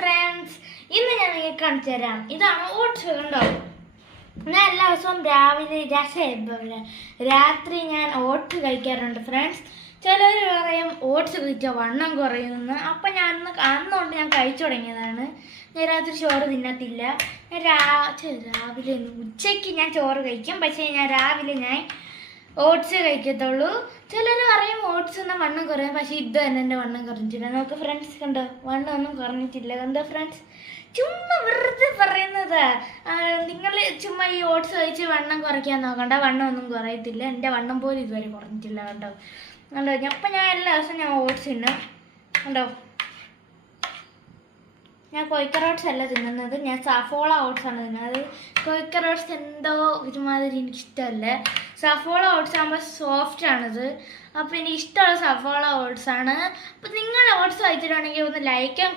Friends, ഇന്ന് ഞാൻ നിങ്ങൾക്ക് കാണിച്ചു തരാം. ഇതാണ് ഓട്സ്. കണ്ടോ, ഞാൻ എല്ലാ ദിവസവും രാത്രി ഞാൻ ഓട്സ് കഴിക്കാറുണ്ട് ഫ്രണ്ട്സ്. ചിലർ പറയും ഓട്സ് കഴിച്ചാൽ വണ്ണം കുറയുമെന്ന്. അപ്പം അന്നുകൊണ്ട് ഞാൻ കഴിച്ചു തുടങ്ങിയതാണ്. ഞാൻ രാത്രി ചോറ് തിന്നത്തില്ല. ഞാൻ രാവിലെ ഉച്ചയ്ക്ക് ഞാൻ ചോറ് കഴിക്കും, പക്ഷേ രാവിലെ ഞാൻ ഓട്സ് കഴിക്കത്തുള്ളൂ. ചിലർ പറയും ഓട്സ് ഒന്നും വണ്ണം കുറയും, പക്ഷേ ഇത് തന്നെ എൻ്റെ വണ്ണം കുറഞ്ഞിട്ടില്ല. നമുക്ക് ഫ്രണ്ട്സ് കണ്ടോ, വണ്ണം ഒന്നും കുറഞ്ഞിട്ടില്ല. കണ്ടോ ഫ്രണ്ട്സ്, ചുമ്മാ വെറുതെ പറയുന്നത്. നിങ്ങൾ ചുമ്മാ ഈ ഓട്സ് കഴിച്ച് വണ്ണം കുറയ്ക്കാൻ നോക്കണ്ട, വണ്ണം ഒന്നും കുറയത്തില്ല. എൻ്റെ വണ്ണം പോലും ഇതുവരെ കുറഞ്ഞിട്ടില്ല. കണ്ടോ കണ്ടോ, അപ്പം ഞാൻ എല്ലാ ദിവസവും ഞാൻ ഓട്സ് തിന്നും. കണ്ടോ, ഞാൻ ക്വയ്ക്കർ ഓട്സ് അല്ല തിന്നുന്നത്, ഞാൻ സഫോള ഓട്സ് ആണ് തിന്നുന്നത്. ക്വയ്ക്കർ ഓട്സ് എന്തോ ഒരുമാതിരി എനിക്കിഷ്ടമല്ല. സഫോള ഓട്സ് ആകുമ്പോൾ സോഫ്റ്റ് ആണിത്. അപ്പോൾ എനിക്ക് ഇഷ്ടമുള്ള സഫോള ഓട്സ് ആണ്. അപ്പോൾ നിങ്ങൾ ഓട്സ് കഴിച്ചിട്ടുണ്ടെങ്കിൽ ഒന്ന് ലൈക്കും